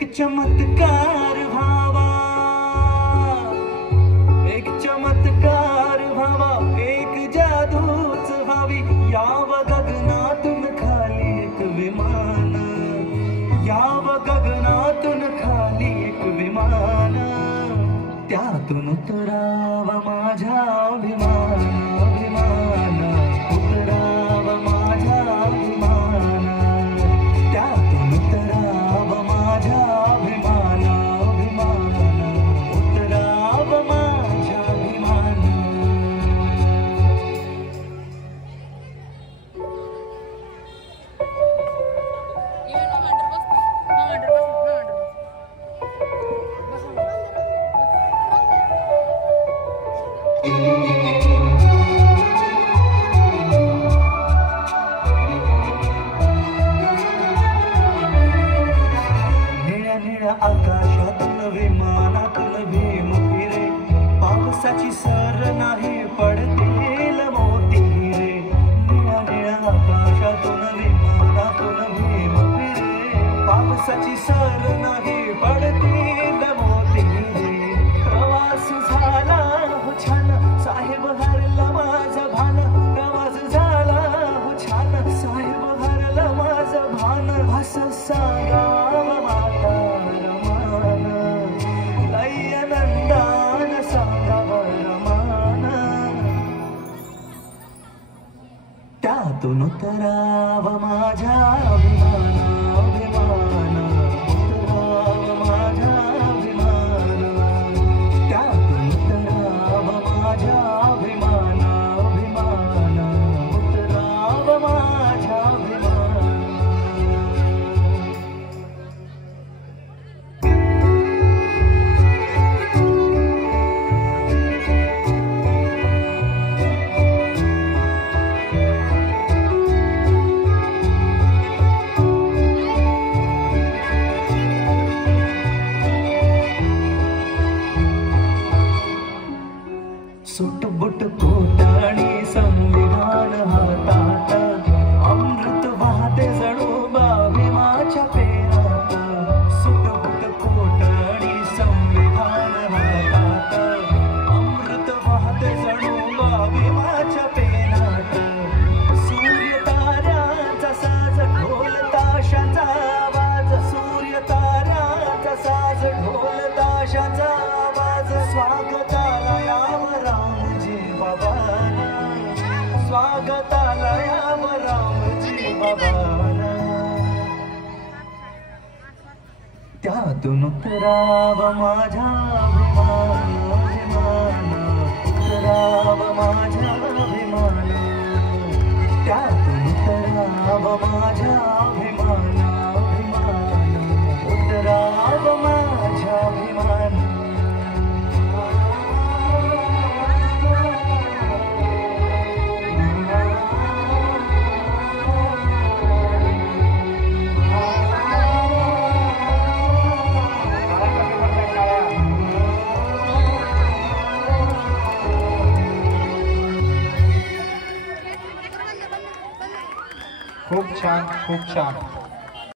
एक चमत्कार भावा, एक चमत्कार भावा, एक जादूच व्हावी, याव गगनातून खाली एक विमान, याव गगनातून खाली एक विमान, त्यातून उतराव माझ्या अभिमान, अभिमान उतराव माझ्या अभिमान, त्यातून उतराव माझ्या अभिमान, अभिमान उतराव माझ्या अभिमान. आकाशातून विमानातून भीम फिरे, पावसाची सर नाही पडतील मोती रे. निळ्या निळ्या आकाशातून विमानातून भीम फिरे, पावसाची सर नाही पडतील मोती रे. प्रवास झाला हो छान, साहेब हरला माझं भान, प्रवास झाला हो छान, साहेब हरला माझं भान. असं सांगावं माता त्यातून उतराव माझ्या अभिमान, अभिमान उतराव माझ्या अभिमान, त्यातून उतराव माझ्या अभिमान, अभिमान उतराव माझ्या अभिमान. सुटबुट कोटाणी संविधान हातात, अमृत वाहते जणू भीमाच्या पेरात. सुटबुट कोटाणी संविधान हातात, अमृत वाहते जणू भीमाच्या पेरात. सूर्य ताऱ्याचा साज, ढोल ताशाचा आवाज, सूर्य ताऱ्याचा साज, ढोल ताशाचा आवाज. स्वागताला यावं रामजी बाबांना, स्वागताला यावं रामजी बाबांना. त्यातून उतराव माझ्या अभिमान, अभिमान उतराव माझ्या अभिमान, त्यातून उतराव माझ्या अभिमान, अभिमान उतराव माझ्या अभिमान. खूप छान, खूप छान.